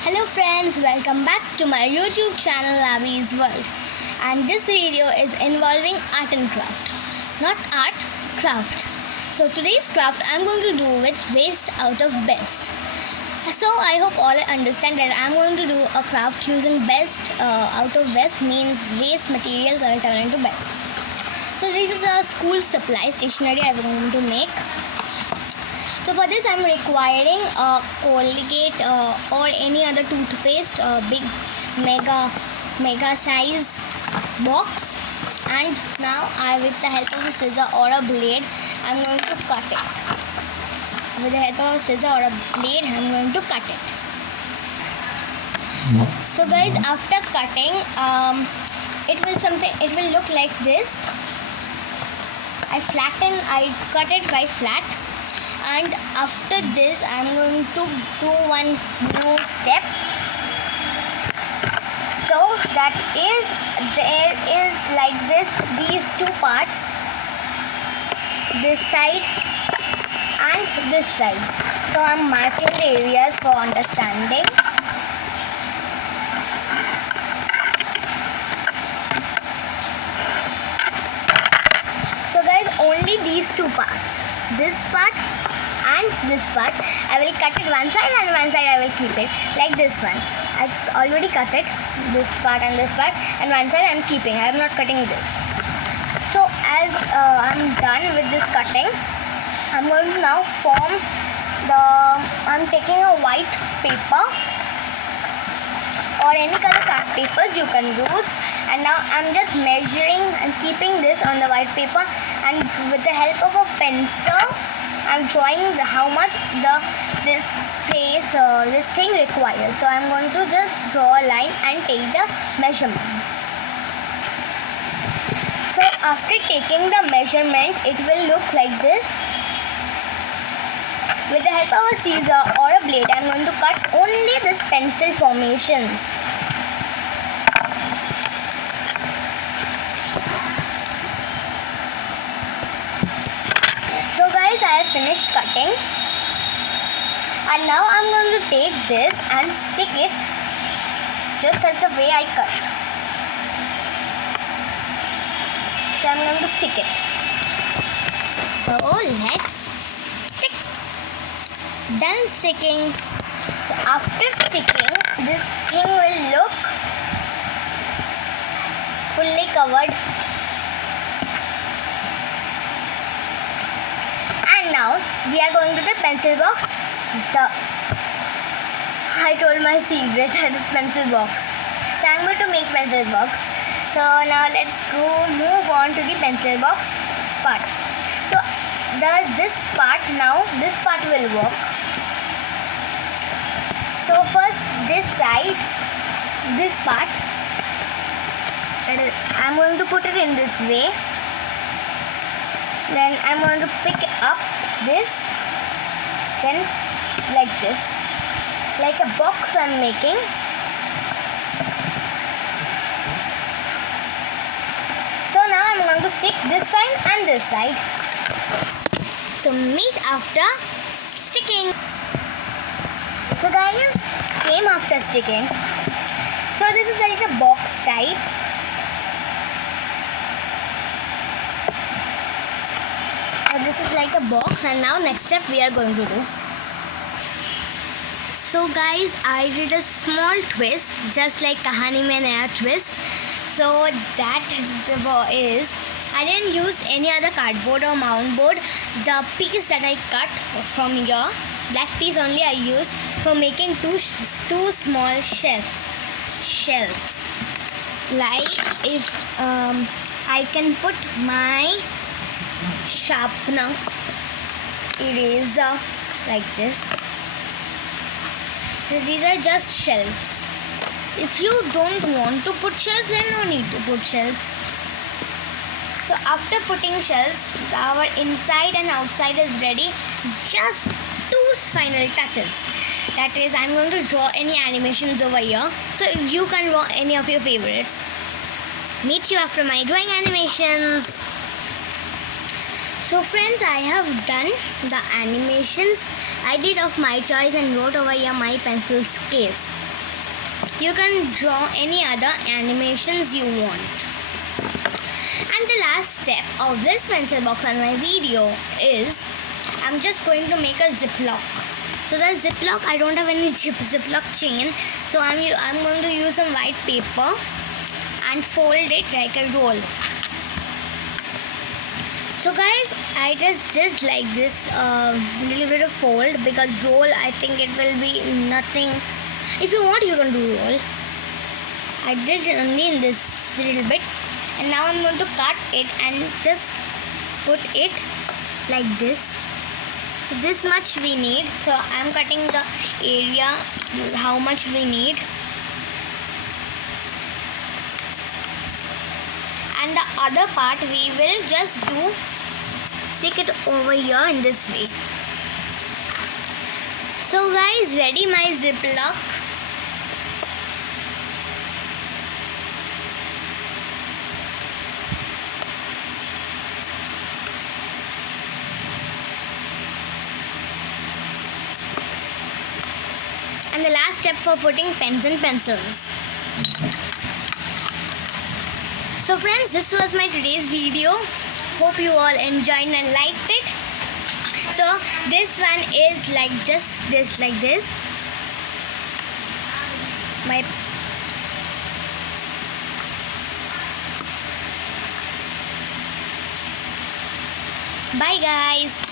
Hello friends, welcome back to my YouTube channel Abby's World, and this video is involving art and craft. Not art, craft. So today's craft I'm going to do with waste out of best. So I hope all understand that I'm going to do a craft using best out of best means waste materials I will turn into best. So this is a school supply stationery I'm going to make. So for this I'm requiring a Colgate or any other toothpaste, big mega size box, and now with the help of a scissor or a blade I'm going to cut it. With the help of a scissor or a blade I'm going to cut it. So guys, after cutting it will look like this. I cut it by flat. And after this I'm going to do one new step. So that is, there is like this, these two parts, this side and this side. So I'm marking the areas for understanding. So guys, only these two parts, this part and this part, I will cut it one side and one side I will keep it like this one. I've already cut it, this part and this part, and one side I'm keeping. I am not cutting this. So as I'm done with this cutting, I'm going to now form I'm taking a white paper or any color craft papers you can use, and now I'm just measuring and keeping this on the white paper, and with the help of a pencil I'm drawing how much this thing requires. So I'm going to just draw a line and take the measurements. So after taking the measurement, it will look like this. With the help of a scissor or a blade, I'm going to cut only this pencil formations. I have finished cutting, and now I'm going to take this and stick it just as the way I cut. So I'm going to stick it. So let's stick. Done sticking. So after sticking, this thing will look fully covered. Now we are going to the pencil box. I told my secret that is pencil box. So I'm going to make pencil box. So now let's move on to the pencil box part. So this part will work. So first this side, this part, I'm going to put it in this way. Then I'm going to pick up this, then like this, like a box I'm making. So now I'm going to stick this side and this side. So meet after sticking. So guys, came after sticking. So this is like a box type. This is like a box, and now next step we are going to do. So guys, I did a small twist just like Kahani Mein Naya twist. So that is, I didn't use any other cardboard or mound board. The piece that I cut from here, that piece only I used for making two small shelves. Like if I can put my sharpener, eraser like this. So these are just shelves. If you don't want to put shelves, then no need to put shelves. So after putting shelves, our inside and outside is ready. Just two final touches. That is, I'm going to draw any animations over here. So you can draw any of your favorites. Meet you after my drawing animations. So friends, I have done the animations I did of my choice and wrote over here my pencil's case. you can draw any other animations you want. And the last step of this pencil box on my video is I'm just going to make a ziplock. So the ziplock, I don't have any ziplock chain, so I'm going to use some white paper and fold it like a roll. So guys, I just did like this little bit of fold, because roll, I think it will be nothing. If you want, you can do roll. I did only in this little bit, and now I'm going to cut it and just put it like this. So this much we need. So I'm cutting the area how much we need. And the other part we will just stick it over here in this way. So guys, ready my ziplock. And the last step for putting pens and pencils. So friends, this was my today's video. Hope you all enjoyed and liked it. So this one is like just this, like this. Bye guys.